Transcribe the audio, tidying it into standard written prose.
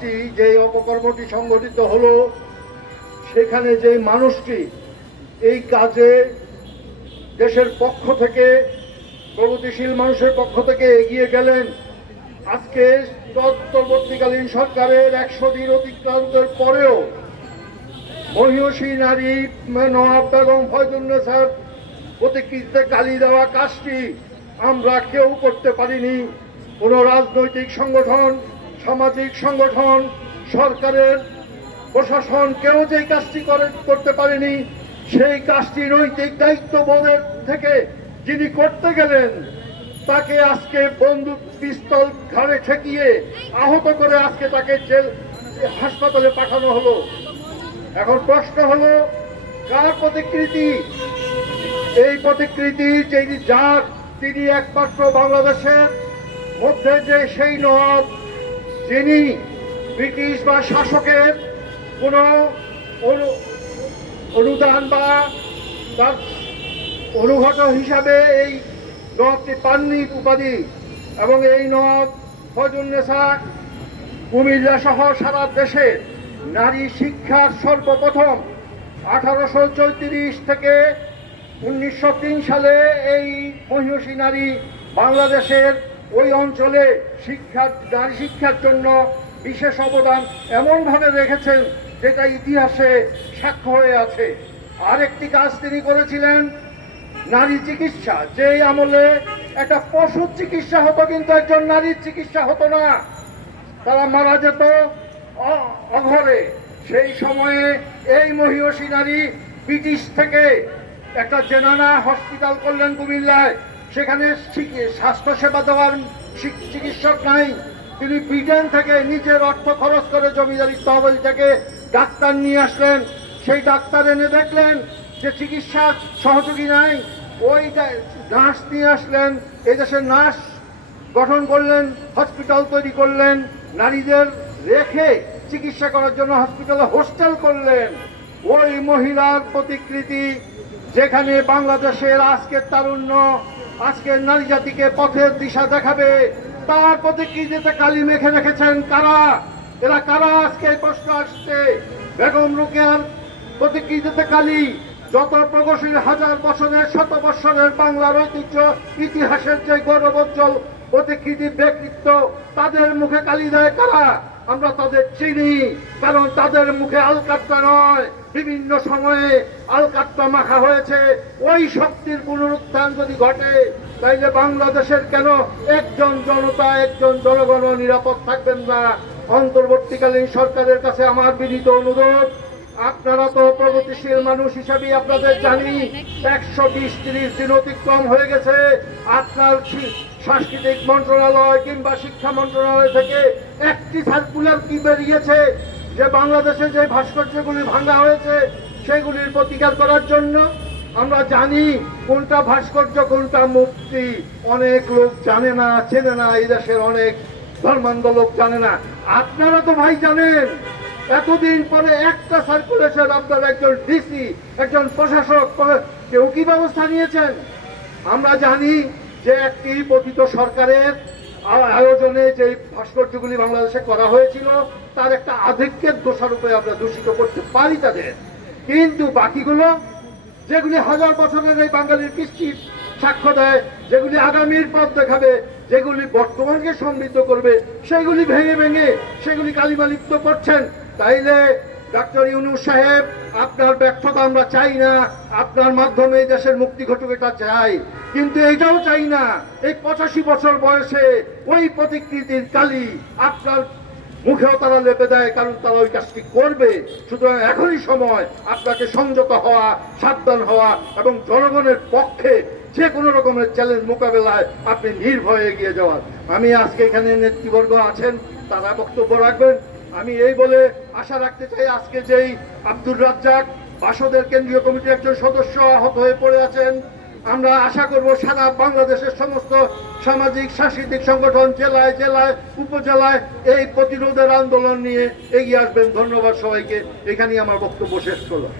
কাজটি, যে অপকর্মটি সংঘটিত হলো, সেখানে যে মানুষটি এই কাজে দেশের পক্ষ থেকে, প্রগতিশীল মানুষের পক্ষ থেকে এগিয়ে গেলেন, আজকে অন্তর্বর্তীকালীন সরকারের 100 দিন অতিক্রান্তের পরেও মহিষী নারী নওয়াব বেগম ফয়জুন্নেছার প্রতিকৃতিতে কালি দেওয়া কাজটি আমরা কেউ করতে পারিনি। কোনো রাজনৈতিক সংগঠন, সামাজিক সংগঠন, সরকারের প্রশাসন কেউ যে কাজটি করতে পারেনি। সেই কাজটি নৈতিক দায়িত্ববোধের থেকে যিনি করতে গেলেন, তাকে আজকে বন্দুক পিস্তল ঘাড়ে ঠেকিয়ে আহত করে আজকে তাকে হাসপাতালে পাঠানো হলো। এখন প্রশ্ন হলো, কার প্রতিকৃতি? এই প্রতিকৃতি যার, তিনি একমাত্র বাংলাদেশের মধ্যে যে সেই নওয়াব, যিনি ব্রিটিশ বা শাসকের কোনো অনুদান বা তার অনুঘট হিসাবে এই নওয়াবটি পাননি উপাধি। এবং এই নওয়াব ফয়জুন্নেছা কুমিল্লা সহ সারা দেশে নারী শিক্ষার সর্বপ্রথম 1834 থেকে 1903 সালে এই মহিষী নারী বাংলাদেশের ওই অঞ্চলে নারী শিক্ষার জন্য বিশেষ অবদান এমনভাবে রেখেছেন যেটা ইতিহাসে সাক্ষ্য হয়ে আছে। আরেকটি কাজ তিনি করেছিলেন, নারী চিকিৎসা। যেই আমলে একটা পশুর চিকিৎসা হতো, কিন্তু একজন নারীর চিকিৎসা হতো না, তারা মারা যেত অঘরে। সেই সময়ে এই মহিষী নারী ব্রিটিশ থেকে একটা জেনানা হসপিটাল করলেন কুমিল্লায়। সেখানে স্বাস্থ্যসেবা দেওয়ার চিকিৎসক নাই। তিনি ব্রিটেন থেকে নিজের অর্থ খরচ করে জমিদারি তহবিল থেকে ডাক্তার নিয়ে আসলেন। সেই ডাক্তার এনে দেখলেন যে চিকিৎসার সহযোগী নাই, ওই নার্স নিয়ে আসলেন। এই দেশের নার্স গঠন করলেন, হসপিটাল তৈরি করলেন, নারীদের রেখে চিকিৎসা করার জন্য হসপিটালে হোস্টেল করলেন। ওই মহিলার প্রতিকৃতি, যেখানে বাংলাদেশের আজকের তারুণ্য, আজকের নারী জাতিকে পথের দিশা দেখাবে, তার প্রতিকৃতিতে কালি মেখে রেখেছেন কারা? এরা কারা? আজকে প্রশ্ন আসছে। বেগম রোকেয়ার প্রতিকৃতিতে কালি, যত প্রগতিশীল হাজার বছরের, শত বছরের বাংলার ঐতিহ্য, ইতিহাসের যে গৌরবোজ্জ্বল প্রতিকৃতির ব্যক্তিত্ব, তাদের মুখে কালি দেয় কারা? আমরা তাদের চিনি, কারণ তাদের মুখে আলকাট্টা নয়, বিভিন্ন সময়ে আলকাট্টা মাখা হয়েছে। ওই শক্তির পুনরুত্থান যদি ঘটে, তাইলে বাংলাদেশের কেন একজন জনতা, একজন জনগণ নিরাপদ থাকবেন না? অন্তর্বর্তীকালীন সরকারের কাছে আমার বিনীত অনুরোধ, আপনারা তো প্রগতিশীল মানুষ হিসাবে আপনাদের জানি 120-30 দিন অতিক্রম হয়ে গেছে। আপনার সাংস্কৃতিক মন্ত্রণালয় কিংবা শিক্ষা মন্ত্রণালয় থেকে একটি সার্কুলার কি বেরিয়েছে যে বাংলাদেশে যে ভাস্কর্যগুলি ভাঙা হয়েছে সেগুলির প্রতিকার করার জন্য? আমরা জানি কোনটা ভাস্কর্য কোনটা মূর্তি, অনেক লোক জানে না, চেনে না। এই দেশের অনেক ধর্মান্ধ লোক জানে না। আপনারা তো ভাই জানেন। এতদিন পরে একটা সার্কুলেশন, আপনার একজন ডিসি, একজন প্রশাসক, কেউ কি ব্যবস্থা নিয়েছেন? আমরা জানি যে একটি পতিত সরকারের আয়োজনে যে ভাস্কর্যগুলি বাংলাদেশে করা হয়েছিল, তার একটা আধিক্যের দোষারূপে আমরা দূষিত করতে পারি তাদের। কিন্তু বাকিগুলো, যেগুলি হাজার বছরের এই বাঙালির কৃষ্টির সাক্ষ্য দেয়, যেগুলি আগামীর পথ দেখাবে, যেগুলি বর্তমানকে সমৃদ্ধ করবে, সেগুলি ভেঙে ভেঙে সেগুলি কালিমালিপ্ত করছেন। তাইলে ডক্টর ইউনূস সাহেব, আপনার ব্যর্থতা আমরা চাই না, আপনার মাধ্যমে এই দেশের মুক্তি ঘটুক এটা চাই, কিন্তু এইটাও চাই না 85 বছর বয়সে ওই প্রতিকৃতির কালি আপনার মুখেও তারা লেপে দেয়, কারণ তারা ওই কাজটি করবে। সুতরাং এখনই সময় আপনাকে সংযত হওয়া, সাবধান হওয়া এবং জনগণের পক্ষে যে কোনো রকমের চ্যালেঞ্জ মোকাবেলায় আপনি নির্ভয়ে এগিয়ে যাওয়ার। আমি আজকে এখানে নেতৃবর্গ আছেন, তারা বক্তব্য রাখবেন। আমি এই বলে আশা রাখতে চাই, আজকে যেই আব্দুর রাজ্জাক বাসদের কেন্দ্রীয় কমিটির একজন সদস্য আহত হয়ে পড়ে আছেন, আমরা আশা করব সারা বাংলাদেশের সমস্ত সামাজিক সাংস্কৃতিক সংগঠন জেলায় জেলায় উপজেলায় এই প্রতিরোধের আন্দোলন নিয়ে এগিয়ে আসবেন। ধন্যবাদ সবাইকে। এখানেই আমার বক্তব্য শেষ করলাম।